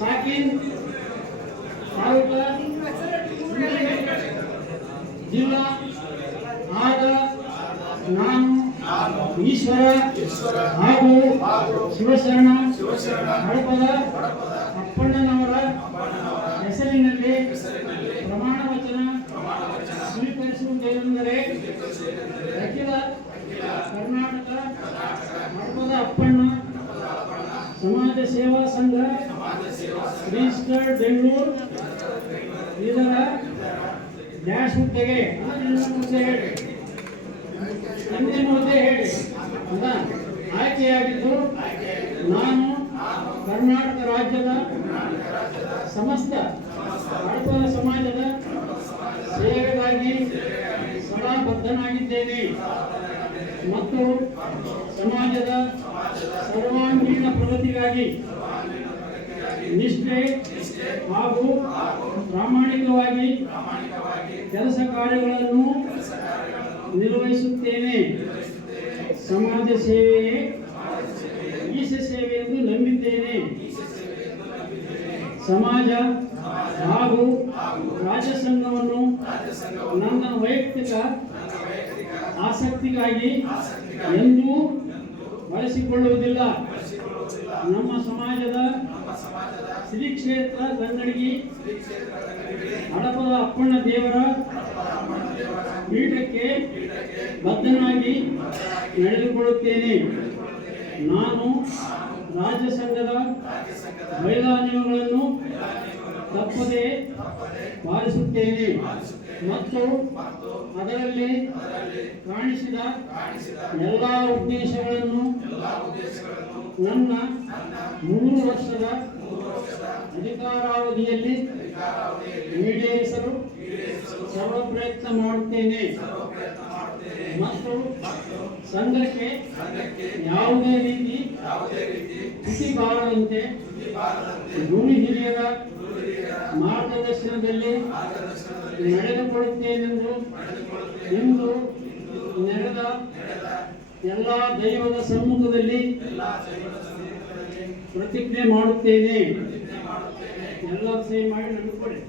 ಸಾಕಿನ್ ತಾಲೂಕು ಜಿಲ್ಲಾ ಆದ ನಾನು ಈಶ್ವರ ಹಾಗೂ ಶಿವಶರಣ ಹಡಪದ ಅಪ್ಪಣ್ಣನವರ ಹೆಸರಿನಲ್ಲಿ ಪ್ರಮಾಣ ವಚನ ಸ್ವೀಕರಿಸುವುದೇನೆಂದರೆ ಅಖಿಲ ಕರ್ನಾಟಕ ಹಡಪದ ಅಪ್ಪಣ್ಣ ಸಮಾಜ ಸೇವಾ ಸಂಘ ರಿಜಿಸ್ಟರ್ಡ್ ಬೆಂಗಳೂರು ಇದರ ಡ್ಯಾಶ್ ಹುದ್ದೆಗೆ ಹುದ್ದೆ ಹೇಳಿ ಆಯ್ಕೆಯಾಗಿದ್ದು ನಾನು ಕರ್ನಾಟಕ ರಾಜ್ಯದ ಸಮಸ್ತ ಹಡಪದ ಸಮಾಜದ ಸೇವೆಗಾಗಿ ಸದಾ ಬದ್ಧನಾಗಿದ್ದೇನೆ ಮತ್ತು ಸಮಾಜದ ಸರ್ವಾಂಗೀಣ ಪ್ರಗತಿಗಾಗಿ ನಿಷ್ಠೆ ಹಾಗೂ ಪ್ರಾಮಾಣಿಕವಾಗಿ ಕೆಲಸ ಕಾರ್ಯಗಳನ್ನು ನಿರ್ವಹಿಸುತ್ತೇನೆ. ಸಮಾಜ ಸೇವೆಯೇ ಈಶ ಸೇವೆ ಎಂದು ನಂಬಿದ್ದೇನೆ. ಸಮಾಜ ಹಾಗೂ ರಾಜ್ಯ ಸಂಘವನ್ನು ನನ್ನ ವೈಯಕ್ತಿಕ ಆಸಕ್ತಿಗಾಗಿ ಎಂದೂ ಬಳಸಿಕೊಳ್ಳುವುದಿಲ್ಲ. ನಮ್ಮ ಸಮಾಜದ ಶ್ರೀ ಕ್ಷೇತ್ರ ಕನ್ನಡಗಿ ಹಡಪದ ಅಪ್ಪಣ್ಣ ದೇವರ ಪೀಠಕ್ಕೆ ಬದ್ಧನಾಗಿ ನಡೆದುಕೊಳ್ಳುತ್ತೇನೆ. ನಾನು ರಾಜ್ಯ ಸಂಘದ ಮಹಿಳಾ ನಿಯಮಗಳನ್ನು ತಪ್ಪದೆ ಪಾಲಿಸುತ್ತೇನೆ ಮತ್ತು ಅದರಲ್ಲಿ ಕಾಣಿಸಿದ ಎಲ್ಲ ಉದ್ದೇಶಗಳನ್ನು ನನ್ನ 3 ವರ್ಷದ ಅಧಿಕಾರಾವಧಿಯಲ್ಲಿ ಈಡೇರಿಸಲು ಸರ್ವ ಪ್ರಯತ್ನ ಮಾಡುತ್ತೇನೆ ಮತ್ತು ಸಂಘಕ್ಕೆ ಯಾವುದೇ ರೀತಿ ಚ್ಯುತಿ ಬಾರದಂತೆ ಗುರು ಹಿರಿಯರ ಮಾರ್ಗದರ್ಶನದಲ್ಲಿ ನಡೆದುಕೊಳ್ಳುತ್ತೇನೆಂದು ಇಂದು ನಡೆದ ಎಲ್ಲ ದೈವದ ಸಮ್ಮುಖದಲ್ಲಿ ಪ್ರತಿಜ್ಞೆ ಮಾಡುತ್ತೇನೆ. ಎಲ್ಲ ಸಹಿ ಮಾಡಿ ನಡೆದುಕೊಳ್ಳಿ.